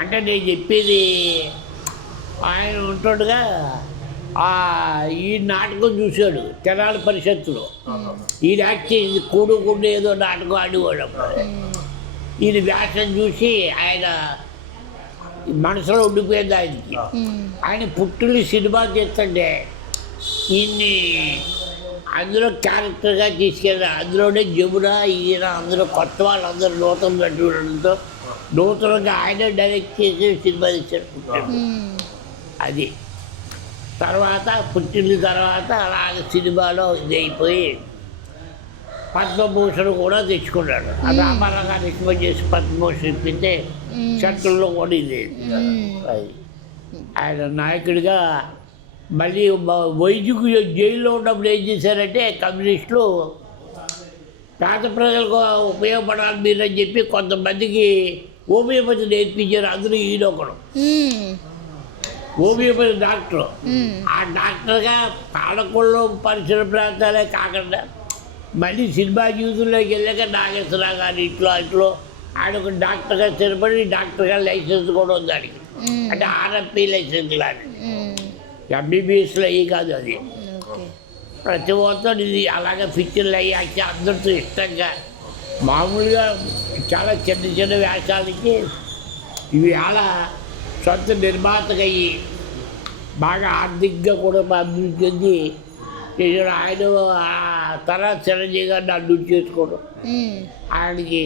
అంటే నేను చెప్పేది ఆయన ఉంటాడుగా ఈ నాటకం చూశాడు తెనాలి పరిషత్తులో. ఈయన యాక్ట్ చేసి కూడుకుంటే ఏదో నాటకం ఆడేవాడు అప్పుడు. ఈయన వ్యాసం చూసి ఆయన మనసులో ఉండిపోయింది ఆయనకి. ఆయన పుట్టిల్లి సినిమా చేస్తుంటే ఈయన్ని అందులో క్యారెక్టర్గా తీసుకెళ్ళి అందులోనే జమున ఈయన అందరూ కొత్త వాళ్ళందరూ నూతన నటులతో నూతనంగా ఆయనే డైరెక్ట్ చేసి సినిమా తీశాడు పుట్టిల్లు. అది తర్వాత పుట్టిల్లు తర్వాత అలాగే సినిమాలో ఇది అయిపోయి పద్మభూషణ్ కూడా తెచ్చుకున్నాడు. అది రామారావు గారు ఎక్కువ చేసి పద్మభూషణ్ ఇప్పితే షర్టుల్లో కూడా ఇది అది ఆయన నాయకుడిగా. మళ్ళీ వైద్యుకు జైల్లో ఉన్నప్పుడు ఏం చేశారంటే కమ్యూనిస్టులు పేద ప్రజలకు ఉపయోగపడాలి మీరని చెప్పి కొంతమందికి హోమియోపతి నేర్పించారు. అందులో ఈయన ఒకడు హోమియోపతి డాక్టర్. ఆ డాక్టర్గా పాలకొల్లో పరిసర ప్రాంతాలే కాకుండా మళ్ళీ సినిమా జీవితంలోకి వెళ్ళాక నాగేశ్వరరావు గారి ఇంట్లో ఆయన ఒక డాక్టర్గా స్థిరపడి డాక్టర్గా లైసెన్స్ కూడా ఉంది దానికి. అంటే ఆర్ఎంపీ లైసెన్స్ లాంటి ఎంబీబీఎస్లో అయ్యి కాదు అది. ప్రతి ఒక్కరు ఇది అలాగే పిక్చర్లు అయ్యాక అందరితో ఇష్టంగా మామూలుగా చాలా చిన్న చిన్న వేషాలకి ఇవి అలా సొంత నిర్మాతగా అయ్యి బాగా ఆర్థికంగా కూడా అభివృద్ధి చెంది ఆయన తర్వాత చిరంజీవి గారిని అడ్డు చేసుకోవడం. ఆయనకి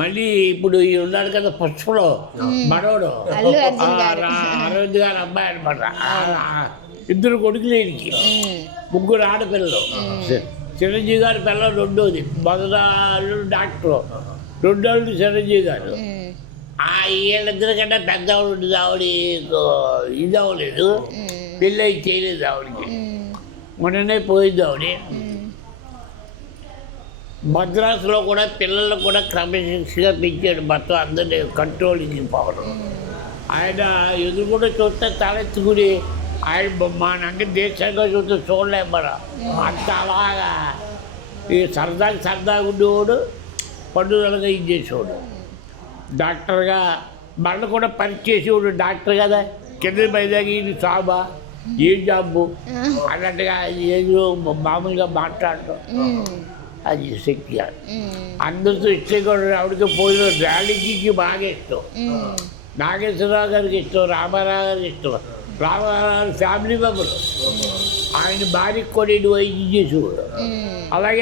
మళ్ళీ ఇప్పుడు ఉన్నాడు కదా పుష్పలో మనోడు అరవింద్ గారి అబ్బాయి అనమాట. ఇద్దరు కొడుకులు ఈయనకి, ముగ్గురు ఆడపిల్లలు. చిరంజీవి గారి పిల్లలు రెండోది, మొదలు డాక్టరు, రెండోళ్ళు చిరంజీవి గారు. వీళ్ళిద్దరికంటే పెద్దవాళ్ళు ఉండేది. ఆవిడ ఇది అవ్వలేదు, పెళ్ళి అయి చేయలేదు ఆవిడకి. మొన్ననే పోయింది ఆవిడ. మద్రాసులో కూడా పిల్లలకు కూడా క్రమశిక్షగా పెంచాడు మొత్తం అందరినీ కంట్రోలింగ్ పవర్. ఆయన ఎదురుకుండా చూస్తే తలెత్తుకుని ఆయన మా నంగ దేశంగా చూస్తే చూడలేము మనం. అంత అలాగా ఈ సరదాగా ఉండేవాడు, పండుగలుగా ఇది చేసేవాడు. డాక్టర్గా మళ్ళీ కూడా పని చేసేవాడు. డాక్టర్ కదా, కింద బయదాకి ఇది సాబా ఏం జాబు అన్నట్టుగా ఏదో మామూలుగా మాట్లాడటం. అది శక్తి. అందరితో ఇష్టం కూడా ఆవిడకి పోయిన ర్యాలీకి బాగా ఇష్టం. నాగేశ్వరరావు గారికి ఇష్టం, రామారావు గారికి ఇష్టం. రామారావు గారి ఫ్యామిలీ మెంబరు. ఆయన భార్యకు కూడా వైద్యం చేసేవాడు. అలాగే